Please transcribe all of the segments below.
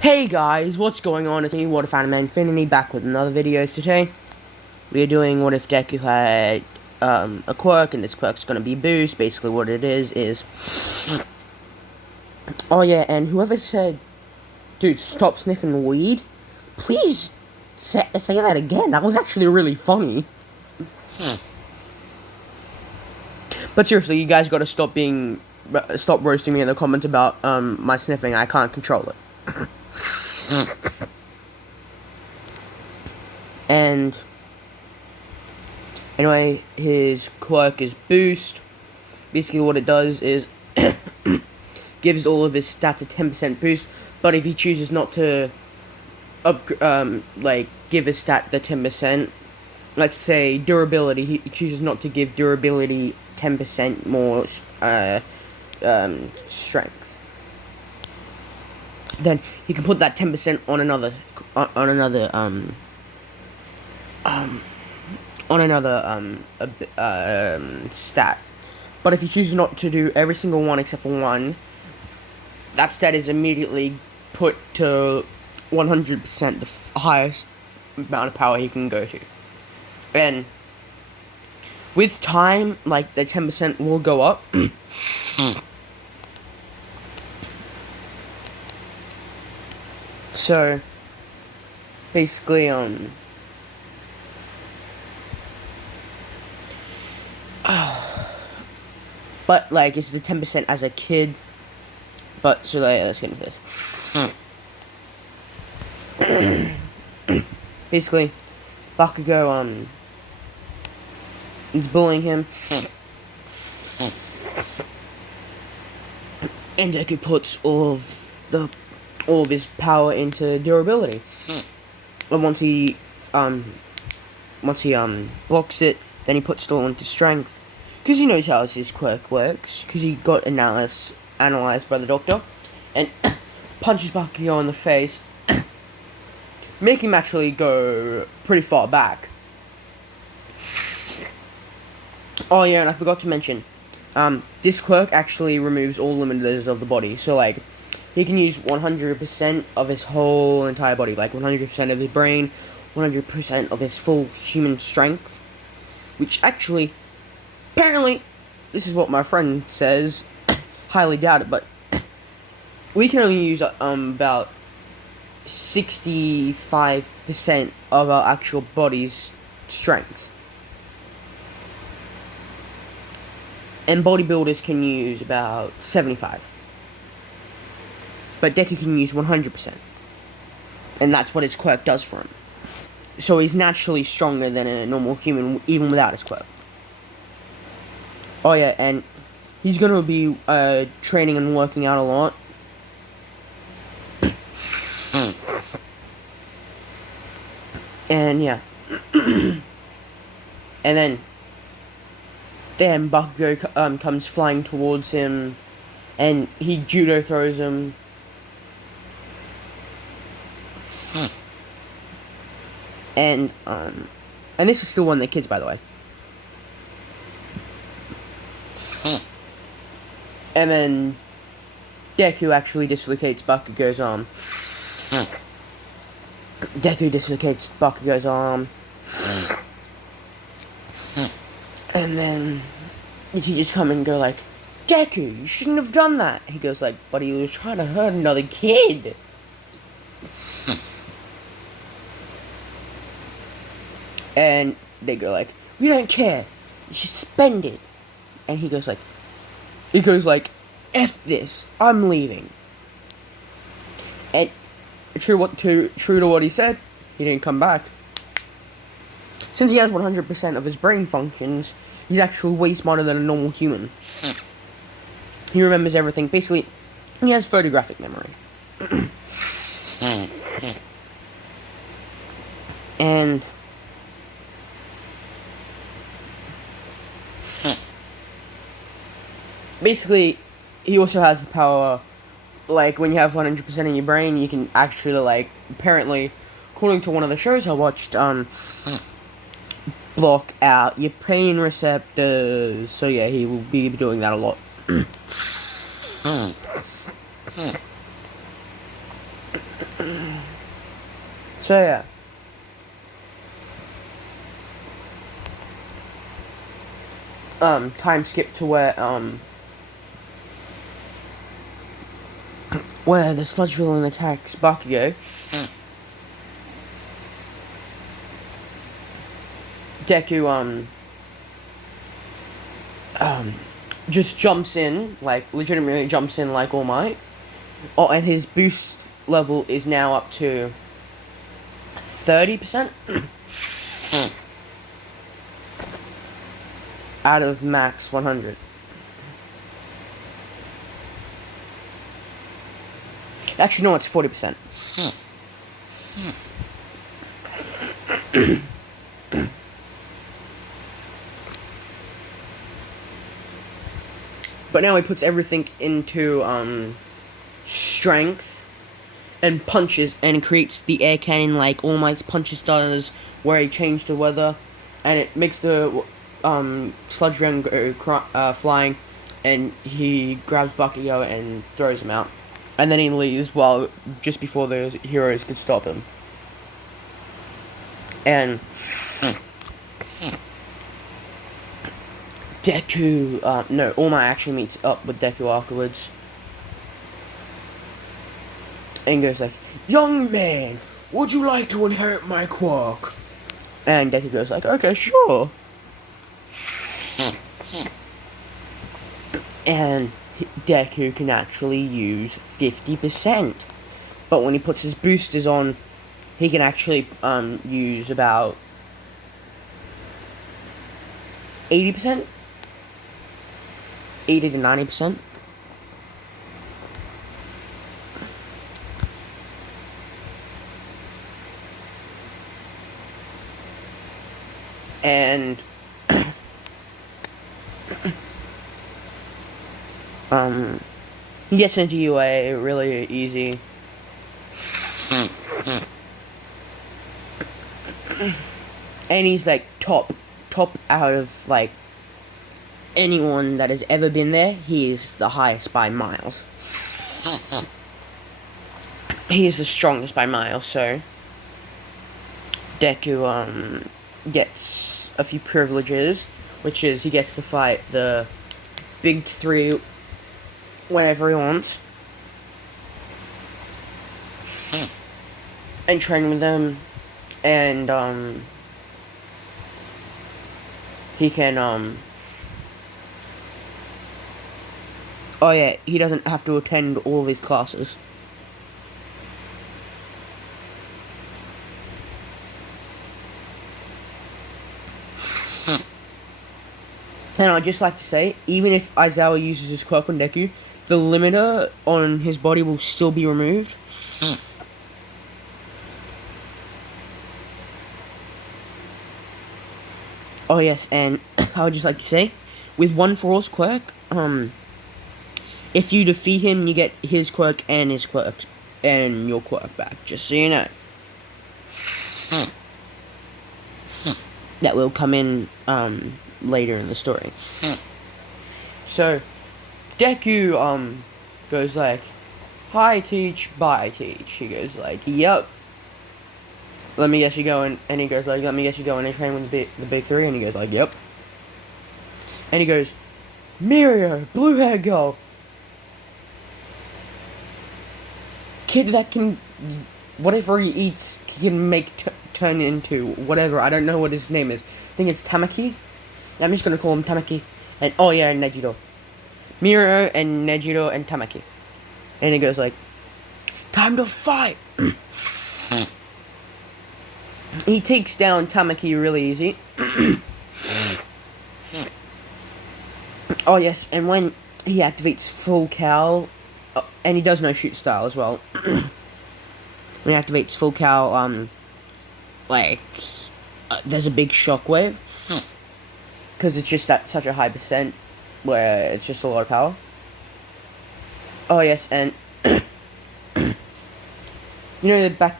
Hey guys, what's going on? It's me, What If Anime Infinity, back with another video today. We are doing What If Deku had a quirk, and this quirk's gonna be boost. Basically what it is... Oh yeah, and whoever said, dude, stop sniffing weed, please say that again. That was actually really funny. But seriously, you guys gotta stop roasting me in the comments about my sniffing. I can't control it. And anyway, his quirk is boost. Basically what it does is gives all of his stats a 10% boost, but if he chooses not to give his stat the 10%, let's say durability, he chooses not to give durability 10% more strength, then he can put that 10% on another stat. But if he chooses not to do every single one except for one, that stat is immediately put to 100%, the highest amount of power he can go to. And with time, like, the 10% will go up. So basically, but like it's the 10% as a kid. But so let's get into this. Basically, Bakugo is bullying him, and Deku puts all of his power into durability. And once he blocks it, then he puts it all into strength. Because he knows how his quirk works. Because he got analyzed by the doctor. And punches Bakugo in the face, making him actually go pretty far back. Oh yeah, and I forgot to mention, this quirk actually removes all limiters of the body. So like, he can use 100% of his whole entire body, like 100% of his brain, 100% of his full human strength, which actually, apparently, this is what my friend says, highly doubt it, but we can only use about 65% of our actual body's strength. And bodybuilders can use about 75%. But Deku can use 100%. And that's what his quirk does for him. So he's naturally stronger than a normal human, even without his quirk. Oh yeah, and he's gonna be training and working out a lot. And yeah. And then Bakugo comes flying towards him, and he judo throws him. And this is still one of the kids, by the way. And then Deku actually dislocates Bakugo's arm. And then the teachers come and go like, Deku, you shouldn't have done that. He goes like, but he was trying to hurt another kid. And they go like, we don't care, you're suspended. And he goes like, F this, I'm leaving. And true to what he said, he didn't come back. Since he has 100% of his brain functions, he's actually way smarter than a normal human. He remembers everything. Basically, he has photographic memory. And basically, he also has the power, like, when you have 100% in your brain, you can actually, like, apparently, according to one of the shows I watched, block out your pain receptors. So yeah, he will be doing that a lot. So yeah. Time skip to where the sludge villain attacks Bakugo. Deku just jumps in, like legitimately jumps in like All Might. Oh, and his boost level is now up to 30% out of max 100. Actually, no, it's 40%. But now he puts everything into strength and punches and creates the air cannon like All Might's punches does, where he changed the weather, and it makes the sludge villain go flying, and he grabs Bakugo and throws him out, and then he leaves just before the heroes could stop him. And Deku, no, All Might actually meets up with Deku afterwards. And goes like, "Young man, would you like to inherit my quirk?" And Deku goes like, "Okay, sure." And Deku can actually use 50%. But when he puts his boosters on, he can actually use about 80%? 80 to 90%. And he gets into UA really easy. And he's like top out of like anyone that has ever been there. He is the highest by miles. He is the strongest by miles, so Deku gets a few privileges, which is he gets to fight the big three whenever he wants, and train with them, and he can oh yeah, he doesn't have to attend all these classes. And I'd just like to say, even if Aizawa uses his quirk on Deku, the limiter on his body will still be removed. Oh yes, and I would just like to say, with One For All's quirk, if you defeat him, you get his quirk and your quirk back, just so you know. That will come in, later in the story. So, Deku, goes like, "Hi, Teach, bye, Teach." He goes like, "Yep. Let me guess you going," and he goes like, "Let me guess you going and train with the big three," and he goes like, "Yep." And he goes, "Mirio, blue-haired girl. Kid that can, whatever he eats, can make turn into whatever. I don't know what his name is. I think it's Tamaki. I'm just gonna call him Tamaki. And oh yeah, Nejido. Mirio and Nejido and Tamaki." And he goes like, "Time to fight." He takes down Tamaki really easy. Oh yes, and when he activates full cow, and he does no shoot style as well. When he activates full cow, there's a big shockwave. Because it's just at such a high percent, where it's just a lot of power. Oh yes, and you know the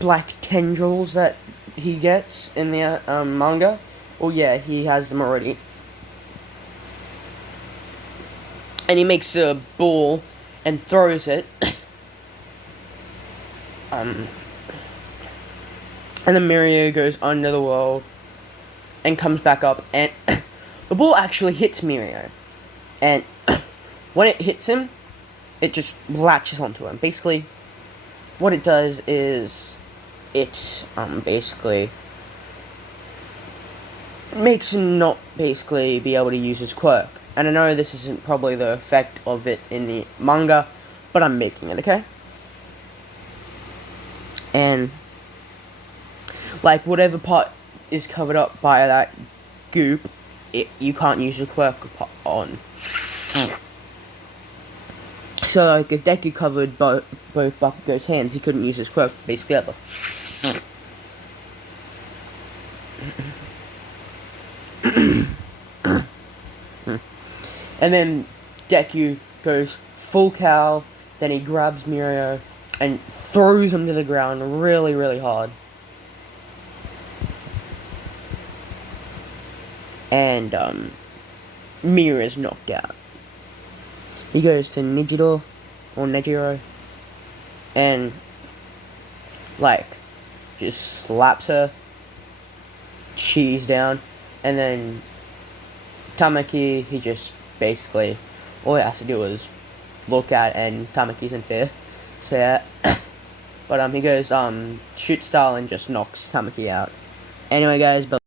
black tendrils that he gets in the manga? Well, yeah, he has them already. And he makes a ball and throws it. And then Mirio goes under the world and comes back up, and the ball actually hits Mirio. And when it hits him, it just latches onto him. Basically, what it does is it basically makes him not basically be able to use his quirk. And I know this isn't probably the effect of it in the manga, but I'm making it, okay? And like whatever part is covered up by that goop, you can't use your quirk on. So like if Deku covered both Bakugo's hands, he couldn't use his quirk basically ever. And then Deku goes full cow, then he grabs Mirio and throws him to the ground really, really hard. And Mirio is knocked out. He goes to Nijiro, or Nejiro, and like just slaps her. She's down, and then Tamaki, he just basically, all he has to do is look at, and Tamaki's in fear. So yeah, but he goes shoot style and just knocks Tamaki out. Anyway, guys, but